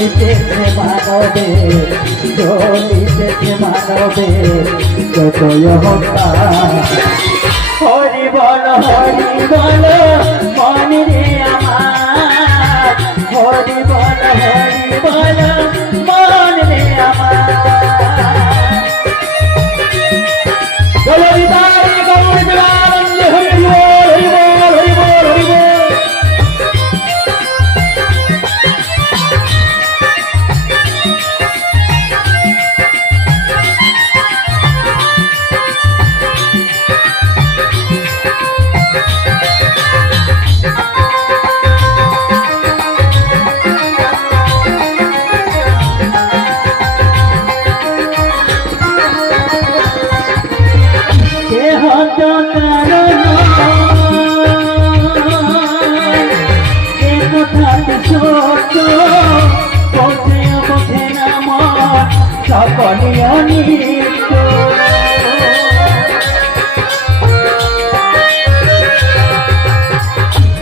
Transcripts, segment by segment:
চলিতেছে মানবে চলিতেছে মানবে যতই হরি বল হরি বল সকলে অনিত্য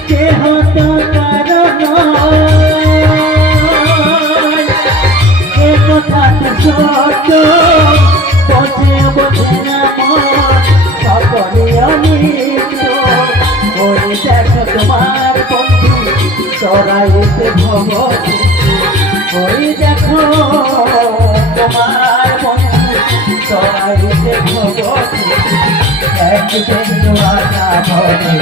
দেহ তো কারণ এ কথাটি সত্য বোঝে বোঝে না সকলে অনিত্য দেখো তোমার বন্ধু, চড়াইতে ভগবতী ওই দেখো, তোমার চড়াইতে ভগবতী একদিন আশা হবে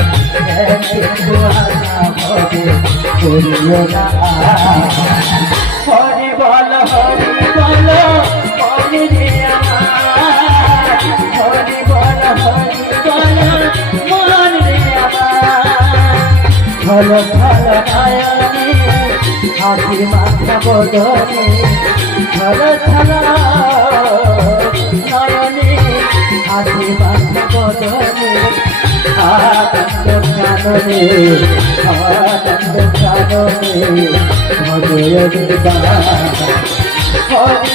একদিন আশা হরি বল হরি বল হরি রে হরি বল হরি বল মন রে আমার ঝল ঝল নয়নে হাসি মাথা বদলে ঝল ঝল নয়নে হাসি মাথা বদলে আনন্দ কাননে আনন্দ কাননে ভজয় দিবা হরি